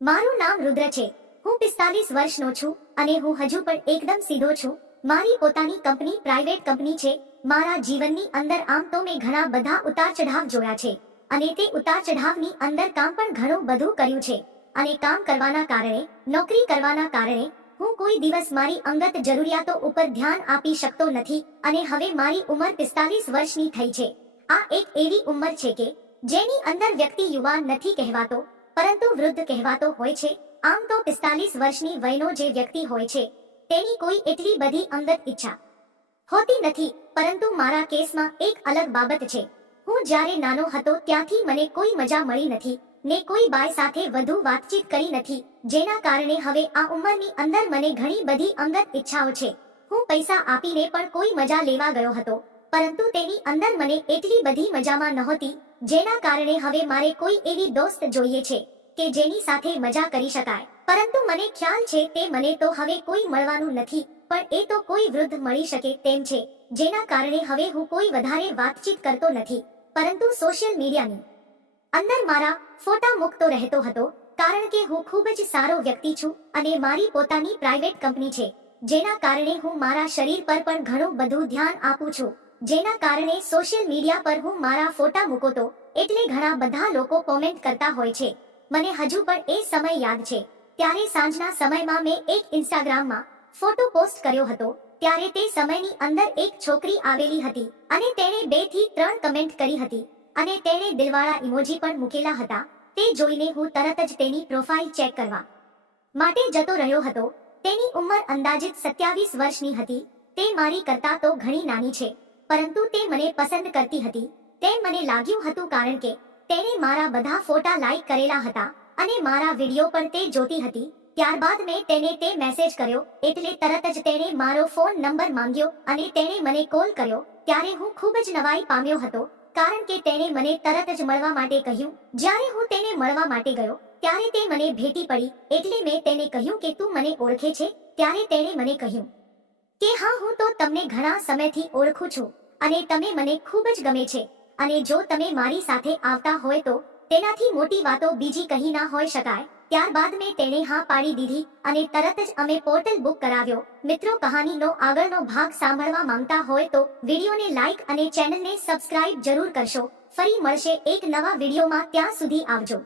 મારું નામ રુદ્ર છે. હું 45 વર્ષનો છું અને હું હજુ પણ એકદમ સીધો છું. મારી પોતાની કંપની પ્રાઇવેટ કંપની છે. મારા જીવનની અંદર આમ તો મેં ઘણા બધા ઉતાર ચઢાવ જોયા છે અને તે ઉતાર ચઢાવની અંદર કામ પણ ઘણું બધું કર્યું છે અને કામ કરવાના કારણે, નોકરી કરવાના કારણે હું કોઈ દિવસ મારી અંગત જરૂરિયાતો ઉપર ધ્યાન આપી શકતો નથી અને હવે મારી ઉંમર 45 વર્ષની થઈ છે. આ એક એવી ઉંમર છે કે જેની અંદર વ્યક્તિ યુવાન નથી કહેવાતો પરંતુ વૃદ્ધ કહેવાતો હોય છે. આમ તો 45 વર્ષની વયનો જે વ્યક્તિ હોય છે તેની કોઈ એટલી બધી અંગત ઈચ્છા હોતી નથી, પરંતુ મારા કેસમાં એક અલગ બાબત છે. હું જ્યારે નાનો હતો ત્યાંથી મને કોઈ મજા મળી નથી ને કોઈ બાય સાથે વધુ વાતચીત કરી નથી, જેના કારણે હવે આ ઉંમરની અંદર મને ઘણી બધી અંગત ઈચ્છાઓ છે. હું પૈસા આપીને પણ કોઈ મજા લેવા ગયો હતો પરંતુ તેની અંદર મને એટલી બધી મજામાં નહોતી, જેના કારણે હવે મારે કોઈ એવી દોસ્ત જોઈએ છે કે જેની સાથે મજા કરી શકાય. પરંતુ મને ખ્યાલ છે તે મને તો હવે કોઈ મળવાનું નથી, પણ એ તો કોઈ વૃદ્ધ મળી શકે તેમ છે, જેના કારણે હવે હું કોઈ વધારે વાતચીત કરતો નથી પરંતુ સોશિયલ મીડિયાની અંદર મારા ફોટા મૂકતો રહેતો હતો, કારણ કે હું ખૂબ જ સારો વ્યક્તિ છું અને મારી પોતાની પ્રાઇવેટ કંપની છે, જેના કારણે હું મારા શરીર પર પણ ઘણું બધું ધ્યાન આપું છું. જેના કારણે સોશિયલ મીડિયા પર હું મારા ફોટા મૂકો તો એટલે ઘણા બધા લોકો કોમેન્ટ કરતા હોય છે. મને હજુ પણ એ સમય યાદ છે. ત્યારે સાંજના સમયમાં મેં એક ઇન્સ્ટાગ્રામમાં ફોટો પોસ્ટ કર્યો હતો. ત્યારે તે સમયની અંદર એક છોકરી આવેલી હતી અને તેણે 2 થી 3 કમેન્ટ કરી હતી અને તેણે દિલવાળા ઇમોજી પણ મૂકેલા હતા. તે જોઈને હું તરત જ તેની પ્રોફાઇલ ચેક કરવા માટે જતો રહ્યો હતો. તેની ઉંમર અંદાજિત 27 વર્ષની હતી. તે મારી કરતા તો ઘણી નાની છે, પરંતુ તે મને પસંદ કરતી હતી તેમ મને લાગ્યું હતું, કારણ કે તેણે મારા બધા ફોટા લાઈક કરેલા હતા અને મારા વિડીયો પણ તે જોતી હતી. ત્યારબાદ મેં તેને તે મેસેજ કર્યો એટલે તરત જ તેણે મારો ફોન નંબર માંગ્યો અને તેણે મને કોલ કર્યો. ત્યારે હું ખૂબ જ નવાઈ પામ્યો હતો, કારણ કે તેણે મને તરત જ મળવા માટે કહ્યું. જ્યારે હું તેને મળવા માટે ગયો ત્યારે તે મને ભેટી પડી એટલે મેં તેને કહ્યું કે તું મને ઓળખે છે? ત્યારે તેણે મને કહ્યું કે હા, હું તો તમને ઘણા સમયથી ઓળખું છું અને તમે મને ખૂબ જ ગમે છે અને જો તમે મારી સાથે આવતા હોય તો તેનાથી મોટી વાતો બીજી કહી ના હોઈ શકાય. ત્યારબાદ મેં તેને હા પાડી દીધી અને તરત જ અમે પોર્ટલ બુક કરાવ્યો. મિત્રો, કહાનીનો આગળનો ભાગ સાંભળવા માંગતા હોય તો વિડીયોને લાઈક અને ચેનલને સબસ્ક્રાઇબ જરૂર કરશો. ફરી મળશે એક નવા વિડીયોમાં, ત્યાં સુધી આવજો.